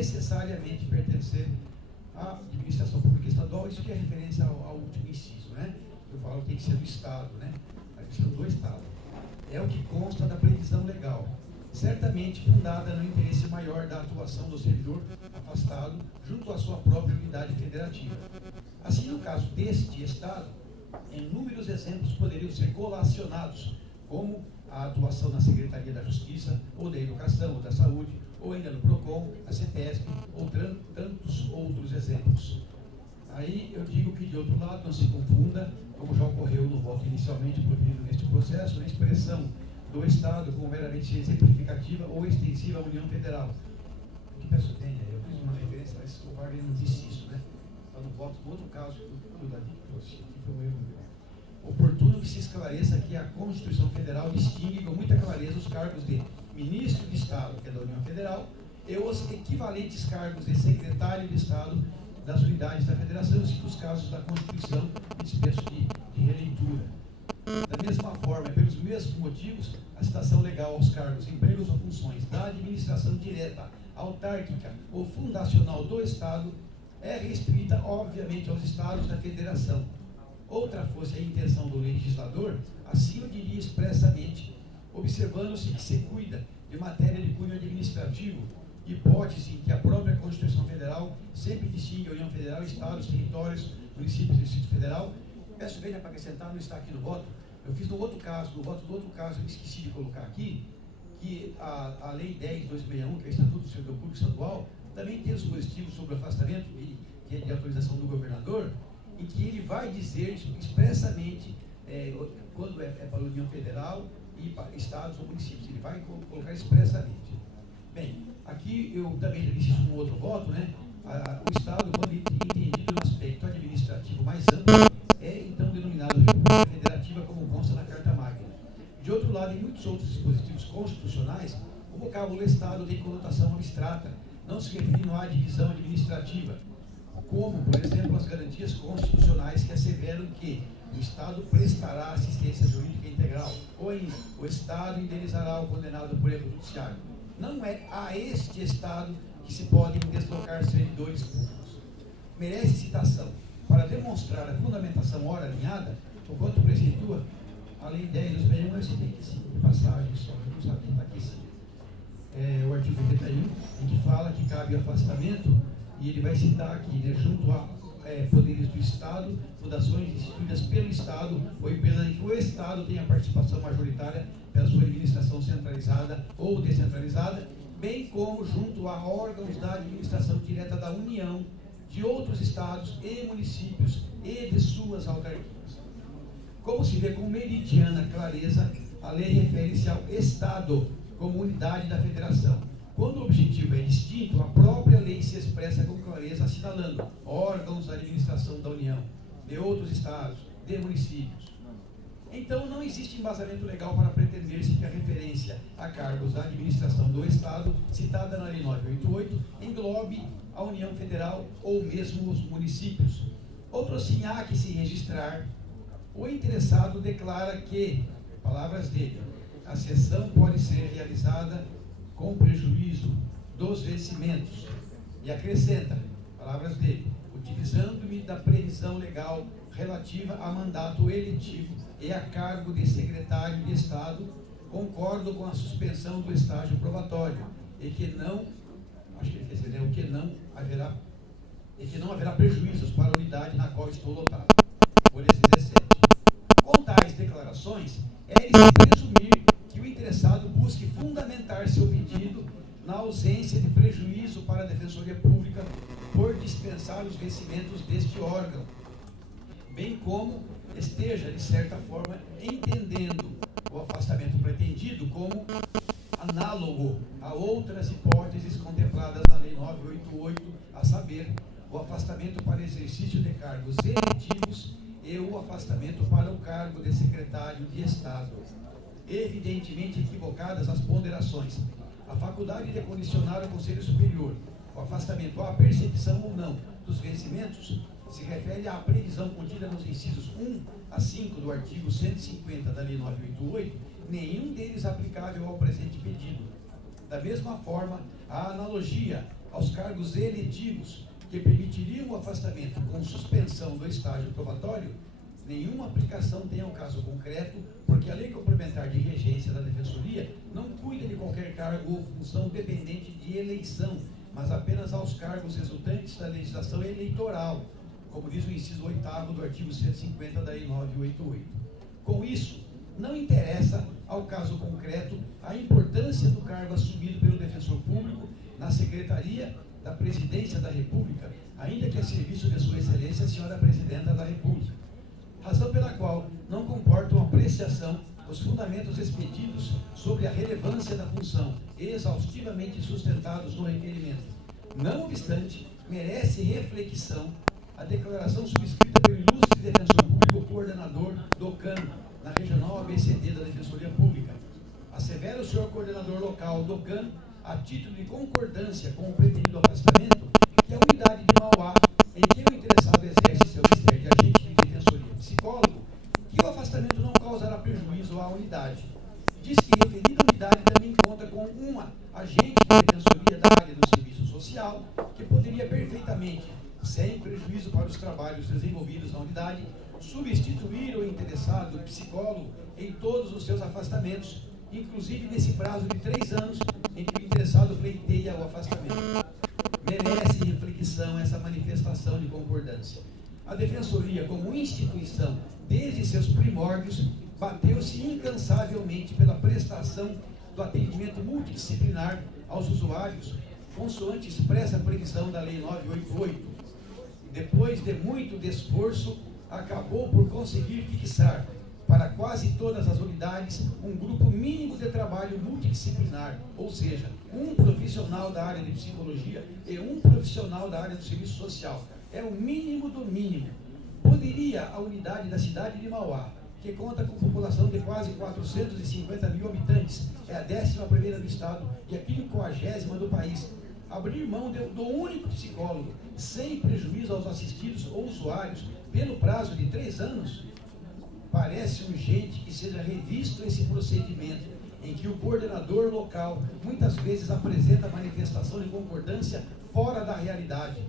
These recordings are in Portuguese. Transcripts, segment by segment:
necessariamente pertencer à administração pública estadual. Isso que é referência ao último inciso, né? Eu falo que tem que ser do Estado, né? A administração do Estado. É o que consta da previsão legal, certamente fundada no interesse maior da atuação do servidor afastado junto à sua própria unidade federativa. Assim, no caso deste Estado, inúmeros exemplos poderiam ser colacionados, como a atuação na Secretaria da Justiça, ou da Educação, ou da Saúde, ou ainda no PROCON, a CETESB, ou tantos outros exemplos. Aí eu digo que, de outro lado, não se confunda, como já ocorreu no voto inicialmente proferido neste processo, a expressão do Estado como meramente exemplificativa ou extensiva à União Federal. O que peço tenha, eu fiz uma referência, mas o Wagner não disse isso, né? Está no voto do outro caso que o Davi trouxe, que foi um erro meu. Oportuno que se esclareça que a Constituição Federal distingue com muita clareza os cargos de Ministro de Estado, que é da União Federal, e os equivalentes cargos de Secretário de Estado das unidades da Federação, e os casos da Constituição, e dispenso de releitura. Da mesma forma, pelos mesmos motivos, a citação legal aos cargos, empregos ou funções da administração direta, autárquica ou fundacional do Estado é restrita, obviamente, aos Estados da Federação. Outra fosse a intenção do legislador, assim o diria expressamente, observando-se que se cuida de matéria de cunho administrativo, hipótese em que a própria Constituição Federal sempre distingue a União Federal, Estados, territórios, municípios e Distrito Federal. Peço venha para acrescentar, não está aqui no voto. Eu fiz no outro caso, no voto do outro caso, eu esqueci de colocar aqui, que a Lei 10.261, que é o Estatuto do Servidor Público Estadual, também tem os dispositivos sobre o afastamento que é de autorização do governador, em que ele vai dizer expressamente, quando é para a União Federal e para estados ou municípios, ele vai colocar expressamente. Bem, aqui eu também já disse isso no outro voto, né? O Estado, quando entendido no aspecto administrativo mais amplo, é então denominado República Federativa, como consta na Carta Magna. De outro lado, em muitos outros dispositivos constitucionais, o vocábulo Estado tem conotação abstrata, não se referindo à divisão administrativa, como, por exemplo, as garantias constitucionais que asseveram que o Estado prestará assistência jurídica integral, ou ainda, o Estado indenizará o condenado por erro judiciário. Não é a este Estado que se podem deslocar servidores públicos. Merece citação para demonstrar a fundamentação ora alinhada, o quanto preceitua a Lei 10.261, eu citei aqui sim, de passagem só, eu não sabia que está aqui sim. O artigo 81, em que fala que cabe afastamento, e ele vai citar aqui, né, junto a poderes do Estado, fundações instituídas pelo Estado, ou empresas em que o Estado tem a participação majoritária pela sua administração centralizada ou descentralizada, bem como junto a órgãos da administração direta da União, de outros estados e municípios e de suas autarquias. Como se vê com meridiana clareza, a lei refere-se ao Estado como unidade da Federação. Quando o objetivo é distinto, a própria lei se expressa com clareza, assinalando órgãos da administração da União, de outros estados, de municípios. Então, não existe embasamento legal para pretender-se que a referência a cargos da administração do Estado, citada na Lei 988, englobe a União Federal ou mesmo os municípios. Outro sim há que se registrar. O interessado declara que, palavras dele, a cessão pode ser realizada com prejuízo dos vencimentos. E acrescenta, palavras dele, utilizando-me da previsão legal relativa a mandato eletivo e a cargo de secretário de Estado, concordo com a suspensão do estágio probatório e que não, acho que ele quer dizer, o que não haverá prejuízos para a unidade na qual estou lotado. Folha 17. Com tais declarações, é-se presumir que o interessado busque fundamentar seu pedido na ausência de prejuízo para a Defensoria Pública por dispensar os vencimentos deste órgão, bem como esteja, de certa forma, entendendo o afastamento pretendido como análogo a outras hipóteses contempladas na Lei 988, a saber, o afastamento para exercício de cargos eletivos e o afastamento para o cargo de secretário de Estado. Evidentemente equivocadas as ponderações. A faculdade de condicionar o Conselho Superior, o afastamento à percepção ou não dos vencimentos, se refere à previsão contida nos incisos 1 a 5 do artigo 150 da Lei 988, nenhum deles aplicável ao presente pedido. Da mesma forma, a analogia aos cargos eletivos, que permitiriam o afastamento com suspensão do estágio probatório, nenhuma aplicação tem ao caso concreto, porque a Lei Complementar de Regência da Defensoria não cuida de qualquer cargo ou função dependente de eleição, mas apenas aos cargos resultantes da legislação eleitoral, como diz o inciso 8º do artigo 150 da Lei 988. Com isso, não interessa ao caso concreto a importância do cargo assumido pelo defensor público na Secretaria da Presidência da República, ainda que a serviço de Sua Excelência, a Senhora Presidenta da República. Razão pela qual não comportam apreciação os fundamentos expedidos sobre a relevância da função, exaustivamente sustentados no requerimento. Não obstante, merece reflexão a declaração subscrita pelo ilustre defensor público coordenador do CAN, na Regional ABCD da Defensoria Pública. Assevera o senhor coordenador local do CAN, a título de concordância com o pretendido afastamento, que a unidade de Mauá, em que o interessado exerce seu mistério de agente de defensoria psicólogo, que o afastamento não causará prejuízo à unidade. Diz que referida unidade também conta com uma agente de defensoria da área do serviço social, que poderia perfeitamente, sem prejuízo para os trabalhos desenvolvidos na unidade, substituir o interessado psicólogo em todos os seus afastamentos, inclusive nesse prazo de 3 anos em que o interessado pleiteia o afastamento. Merece reflexão essa manifestação de concordância. A Defensoria, como instituição, desde seus primórdios, bateu-se incansavelmente pela prestação do atendimento multidisciplinar aos usuários, consoante expressa previsão da Lei 988. Depois de muito esforço, acabou por conseguir fixar para quase todas as unidades um grupo mínimo de trabalho multidisciplinar, ou seja, um profissional da área de psicologia e um profissional da área do serviço social. É o mínimo do mínimo. Poderia a unidade da cidade de Mauá, que conta com população de quase 450 mil habitantes, é a 11ª do estado e a 50ª do país, abrir mão do único psicólogo, sem prejuízo aos assistidos ou usuários, pelo prazo de 3 anos? Parece urgente que seja revisto esse procedimento, em que o coordenador local muitas vezes apresenta manifestação de concordância fora da realidade,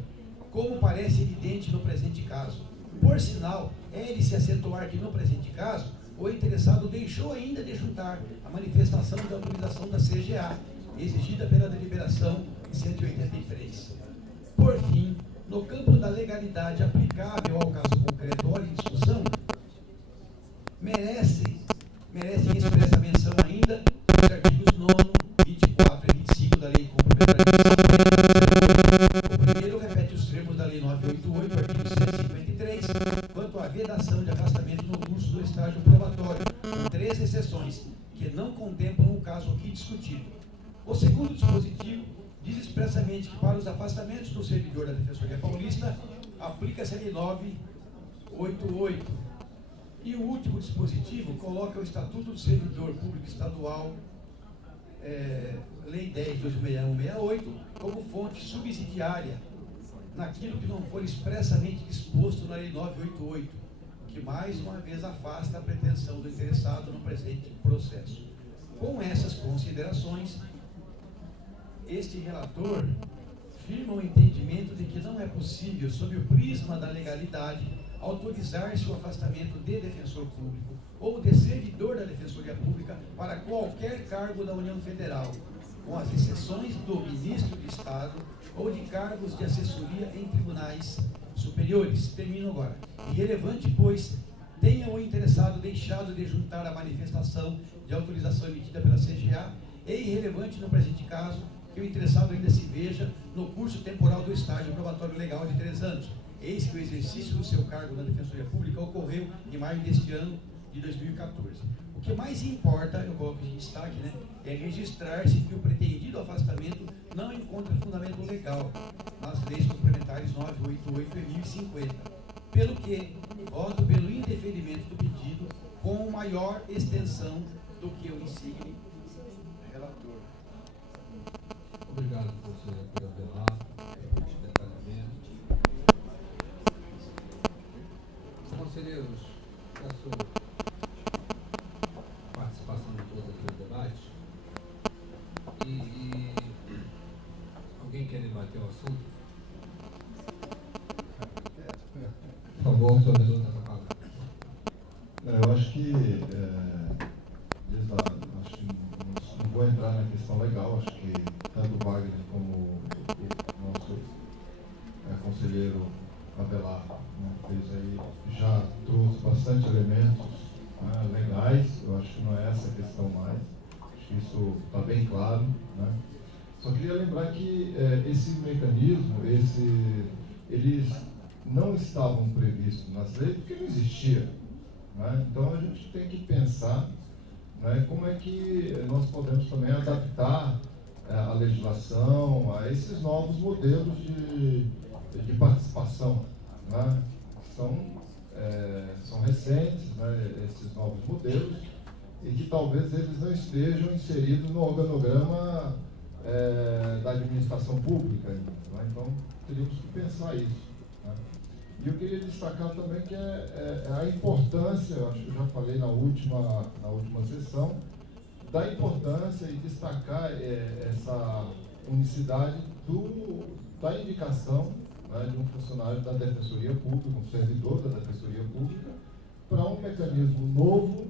como parece evidente no presente caso. Por sinal, é de se acentuar que no presente caso, o interessado deixou ainda de juntar a manifestação de autorização da CGA, exigida pela deliberação 183. Por fim, no campo da legalidade aplicável ao caso concreto ora em discussão, merecem expressa menção ainda os artigos 9º, 24 e 25 da Lei Complementar de Regência. O primeiro repete os termos da Lei 988, artigo 153, quanto à vedação de afastamento no curso do estágio probatório, com 3 exceções, que não contemplam o caso aqui discutido. O segundo dispositivo diz expressamente que para os afastamentos do servidor da Defensoria Paulista, aplica-se a Lei 988. E o último dispositivo coloca o Estatuto do Servidor Público Estadual, Lei 10.26168, como fonte subsidiária naquilo que não for expressamente disposto na Lei 988, que mais uma vez afasta a pretensão do interessado no presente processo. Com essas considerações, este relator firma o entendimento de que não é possível, sob o prisma da legalidade, autorizar-se o afastamento de defensor público ou de servidor da Defensoria Pública para qualquer cargo da União Federal, com as exceções do ministro de Estado ou de cargos de assessoria em tribunais superiores. Termino agora. Irrelevante, pois, tenha o interessado deixado de juntar a manifestação de autorização emitida pela CGA, e irrelevante no presente caso que o interessado ainda se veja no curso temporal do estágio probatório legal de 3 anos. Eis que o exercício do seu cargo na Defensoria Pública ocorreu em maio deste ano de 2014. O que mais importa, eu coloco em destaque, é registrar-se que o pretendido afastamento não encontra fundamento legal nas leis complementares 988 e 1050, pelo que voto pelo indeferimento do pedido com maior extensão do que o insigne relator. Obrigado, conselheiro Avelar, pelo detalhamento. Conselheiros, peço participação de todos aqui no debate. E alguém quer debater assunto? Por favor, o senhor resulta com a palavra. Eu acho que, acho que não vou entrar na questão legal, acho que tanto o Wagner como o nosso conselheiro Avelar, né, fez aí, já trouxe bastante elementos legais. Eu acho que não é essa a questão mais, acho que isso está bem claro, né? Só queria lembrar que esse mecanismo, eles não estavam previstos nas leis porque não existia, né? Então a gente tem que pensar, né, como é que nós podemos também adaptar a legislação a esses novos modelos de participação, né? São recentes, né, esses novos modelos, e que talvez eles não estejam inseridos no organograma da administração pública ainda, né? Então teríamos que pensar isso, né? E eu queria destacar também que a importância, eu acho que eu já falei na última sessão, da importância e destacar essa unicidade da indicação, né, de um funcionário da Defensoria Pública, um servidor da Defensoria Pública, para um mecanismo novo,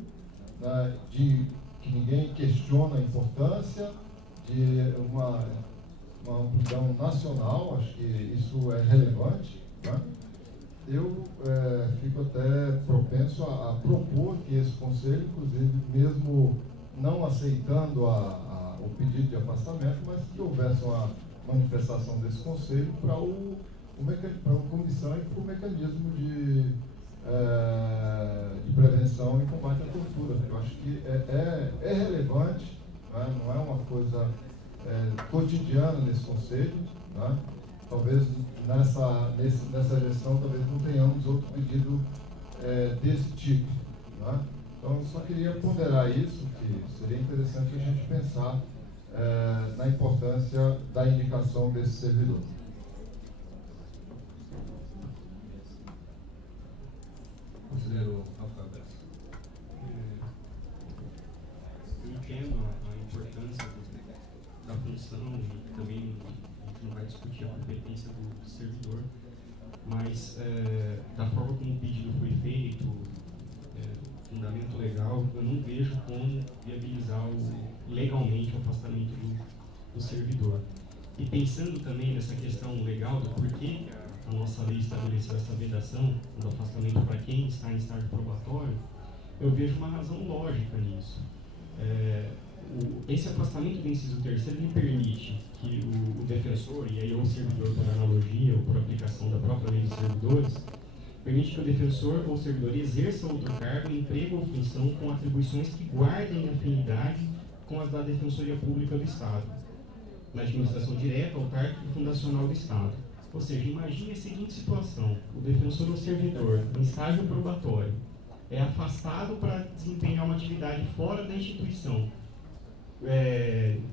né, que ninguém questiona a importância, de uma amplidão nacional. Acho que isso é relevante, né? Eu fico até propenso a propor que esse Conselho, inclusive, mesmo não aceitando o pedido de afastamento, mas que houvesse uma manifestação desse Conselho para a comissão e para o mecanismo de prevenção e combate à tortura. Eu acho que é relevante, né? Não é uma coisa cotidiana nesse Conselho, né? Talvez nessa gestão talvez não tenhamos outro pedido desse tipo, né? Então eu só queria ponderar isso, que seria interessante a gente pensar na importância da indicação desse servidor. Conselheiro Rafael Bessa. Eu entendo a importância da função e também a gente não vai discutir a competência do servidor, mas da forma como o pedido foi feito, fundamento legal, eu não vejo como viabilizar legalmente o afastamento do servidor. E pensando também nessa questão legal do porquê a nossa lei estabeleceu essa vedação do afastamento para quem está em estágio probatório, eu vejo uma razão lógica nisso. Esse afastamento do inciso 3º ele permite que o defensor, e aí ou o servidor por analogia ou por aplicação da própria lei de servidores, permite que o defensor ou servidor exerça outro cargo, emprego ou função com atribuições que guardem afinidade com as da Defensoria Pública do Estado, na administração direta, autárquica e fundacional do Estado. Ou seja, imagine a seguinte situação: o defensor ou servidor, em estágio probatório, é afastado para desempenhar uma atividade fora da instituição,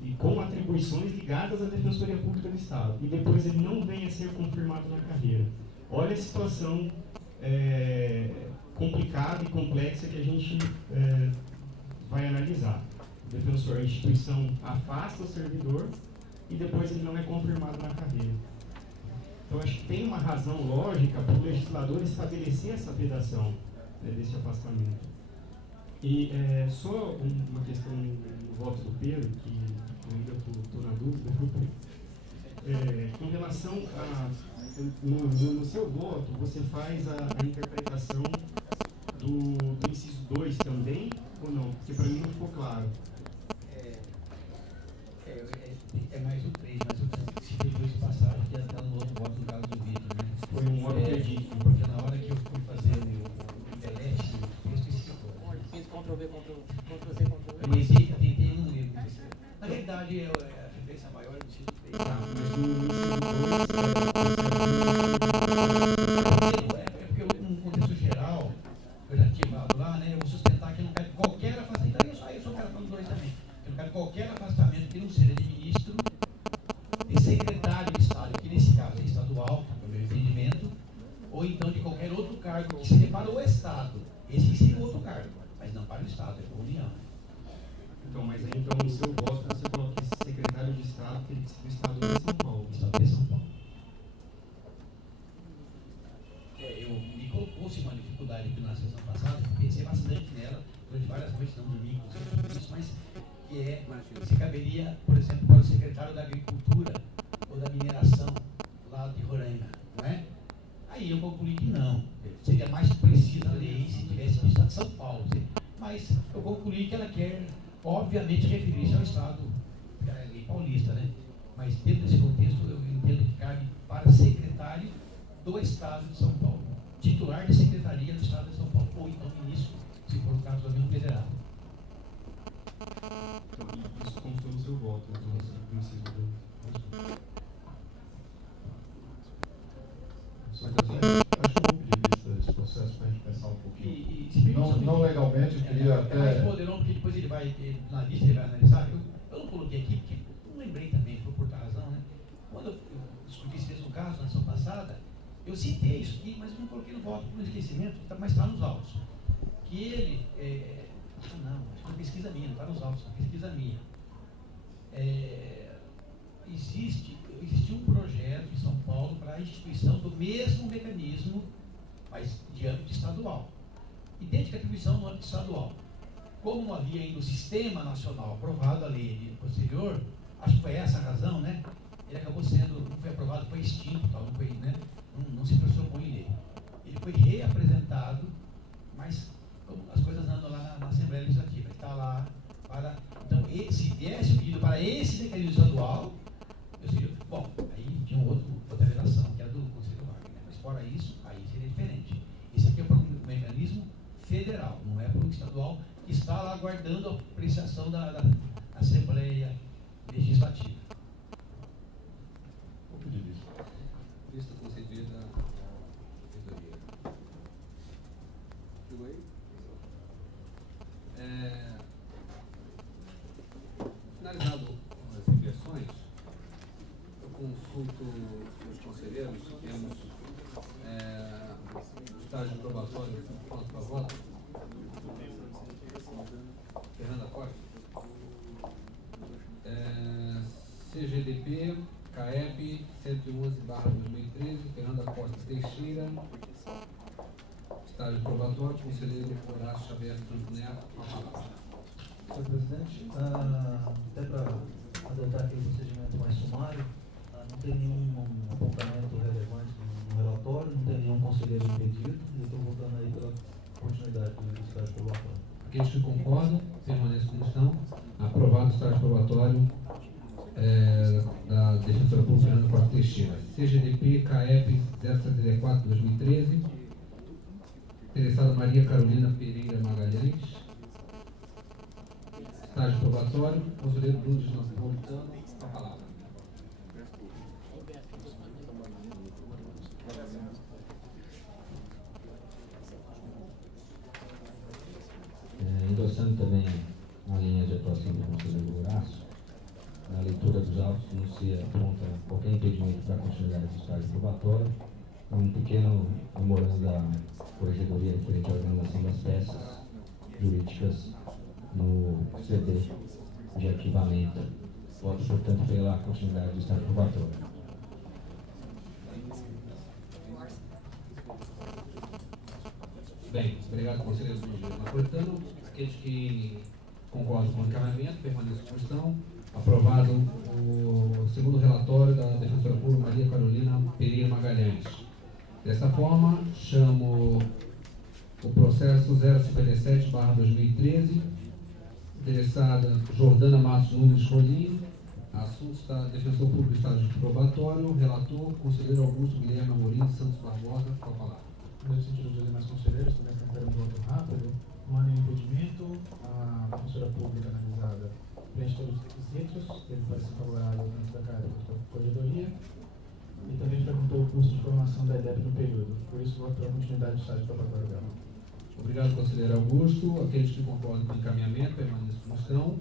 e com atribuições ligadas à Defensoria Pública do Estado, e depois ele não vem a ser confirmado na carreira. Olha a situação complicada e complexa que a gente vai analisar. O defensor, a instituição afasta o servidor e depois ele não é confirmado na carreira. Então, acho que tem uma razão lógica para o legislador estabelecer essa vedação desse afastamento. E só uma questão no voto do Pedro, que eu ainda estou na dúvida, com relação a... No seu voto, você faz a interpretação do inciso 2 também, ou não? Porque para mim não ficou claro. É mais o 3, mas se depois passar, já está no outro voto do caso do vídeo, né? Foi um voto acredito. Porque na hora que eu fui fazer o delete, o texto escritor. Fiz Ctrl+V, Ctrl+C, Ctrl+V. Mas tem um erro. Na realidade, a referência maior do inciso 3. Mas no inciso 2... É porque no contexto geral, eu já tinha falado lá, né? Eu vou sustentar que não cabe qualquer afastamento. Então, eu sou cara falando 2 também. Que não cabe qualquer afastamento que não seja de ministro, de secretário de Estado, que nesse caso é estadual, no meu entendimento, ou então de qualquer outro cargo que seja para o Estado. Esse seria outro cargo, mas não para o Estado, é para a União. Então, mas aí então no seu voto você coloca que esse secretário de Estado teria que ser do Estado de São Paulo. Estado de São Paulo. na sessão passada, pensei bastante nela, durante várias noites, não dormi, inclusive, isso, mas que é, se caberia, por exemplo, para o secretário da Agricultura ou da Mineração, lá de Roraima, não é? Aí eu concluí que não, seria mais precisa a lei se tivesse no estado de São Paulo, mas eu concluí que ela quer, obviamente, referir-se ao estado, que é a lei paulista, né? Mas dentro desse contexto eu entendo que cabe para secretário do estado de São Paulo, titular de secretaria do estado de São Paulo, ou então ministro, se for o caso do amigo federal. Então, isso constou no seu voto, então, no inciso 2. Mas acho que eu vou pedir esse processo para a gente pensar um pouquinho. Não legalmente, eu queria até... É mais poderoso, porque depois ele vai, na lista ele vai analisar. Eu não coloquei aqui, porque não lembrei também, por outra razão, né? Quando eu discuti esse mesmo caso, na sessão passada, eu citei isso aqui, mas não coloquei no voto por esquecimento, mas está nos autos. Que ele... não, acho que é uma pesquisa minha, não está nos autos, é uma pesquisa minha. Existe um projeto em São Paulo para a instituição do mesmo mecanismo, mas de âmbito estadual. Idêntica atribuição no âmbito estadual. Como não havia ainda o sistema nacional aprovado, a lei posterior, acho que foi essa a razão, né? Ele acabou sendo, não foi aprovado, foi extinto, tal, não foi, né? Não se transformou em lei. Ele foi reapresentado, mas as coisas andam lá na Assembleia Legislativa. Ele está lá para... Então, se viesse o pedido para esse mecanismo estadual, eu seria... Bom, aí tinha outra redação, que era do Conselho Wagner, né? Mas fora isso, aí seria diferente. Esse aqui é para um mecanismo federal, não é para um estadual, que está lá aguardando a apreciação da Assembleia Legislativa. Vou pedir isso. Vista concedida à reitoria. Chegou aí? Finalizado as inversões, eu consulto os conselheiros, temos estágio probatório pronto para voto. Fernanda Costa. CGDP, CAEP 111/2013, Fernanda Costa Teixeira. Estágio probatório, conselheiro Horácio Xavier Franco Neto, com a palavra. Senhor presidente, até para adotar aqui o procedimento mais sumário, não tem nenhum apontamento relevante no relatório, não tem nenhum conselheiro impedido, e eu estou votando aí pela continuidade do estágio probatório. Aqueles que concordam, permaneçam como estão. Aprovado o estágio probatório da Defensora Pública Fernanda Costa Teixeira. CGDP, CAEP 074/2013. Interessada Maria Carolina Pereira Magalhães. Estágio probatório, conselheiro Lourdes Napolitano, com a palavra. Endossando também a linha de atuação do conselheiro Horácio, na leitura dos autos não se aponta qualquer impedimento para a continuidade do estágio probatório. É um pequeno memorando da Corregedoria referente à organização das peças jurídicas no CD de arquivamento. Voto, portanto, pela continuidade do estágio probatório. Bem, obrigado, conselheiro Napolitano. Aqueles que concordam com o encaminhamento, permaneçam como estão. Aprovado o segundo relatório da Defensora Pública Maria Carolina Pereira Magalhães. Dessa forma, chamo o processo 057/2013, interessada Jordana Matos Nunes Rolim, assunto da Defensor Público do Estado de Probatório, relator, conselheiro Augusto Guilherme Amorim Santos Barbosa, com a palavra. No sentido dos demais conselheiros, também para um voto rápido, não há nenhum impedimento, a defensora pública analisada preenche todos os requisitos, ele parece favorável dentro da carta da corregedoria, e também frequentou o curso de formação da IDEP no período, por isso voto pela continuidade do estágio probatório dela. Obrigado, conselheiro Augusto. Aqueles que concordam com o encaminhamento, permaneçam como estão.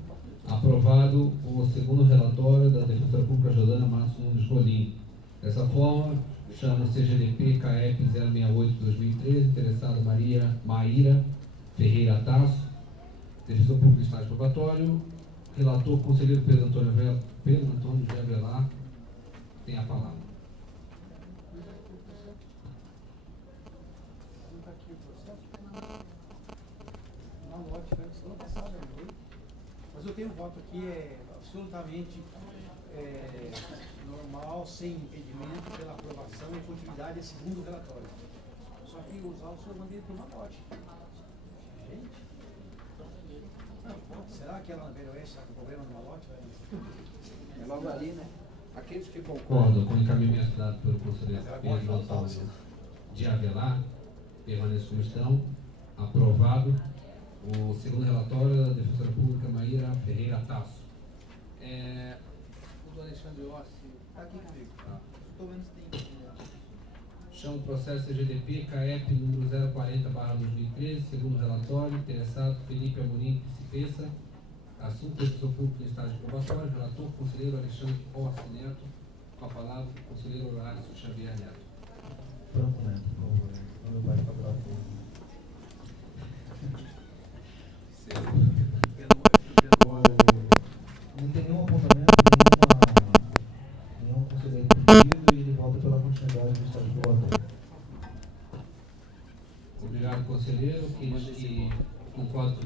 Aprovado o segundo relatório da Defensora Pública Jordana Matos Nunes Rolim. Dessa forma, chamo o CGDP CAEP 068/2013, interessada Maíra Ferreira Tasso, Defensor Público do Estágio Probatório, relator, conselheiro Pedro Antônio de Avelar, tem a palavra. tenho voto aqui absolutamente normal, sem impedimento, pela aprovação e continuidade, segundo o relatório. Só que usar o seu bandeira por malote. Gente, será que ela na Velha Oeste está com problema no malote? É logo ali, né? Aqueles que Concordo com o encaminhamento dado pelo conselheiro Pedro Gonçalves de Avelar, permanece como estão. Aprovado o segundo relatório da Defensora Pública Maíra Ferreira Tasso. O do Alexandre Ossi está aqui comigo. Tá. Pelo menos tem. Chama o processo CGDP CAEP número 040/2013, segundo relatório, interessado Felipe Amorim Principessa, assunto defensor público em estágio probatório, relator conselheiro Alexandre Ossi Neto, com a palavra o conselheiro Horácio Xavier Neto. Pronto, Neto, por favor. Meu pai favorável. Não tem nenhum apontamento, nenhum conselheiro pedido e ele volta pela continuidade do estado do voto. Obrigado, conselheiro. Aqueles que concordam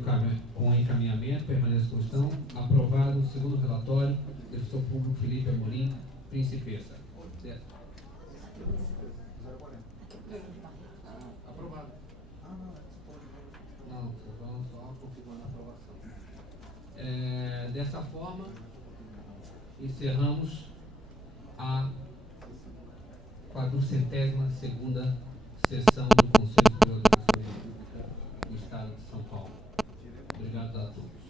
com o encaminhamento, permaneçam como estão. Aprovado o segundo relatório, defensor público Felipe Amorim Principessa. Aprovado. Não, vamos só confirmando a aprovação. Dessa forma, encerramos a 402ª sessão do Conselho Superior de Defensoria Pública do Estado de São Paulo. Obrigado a todos.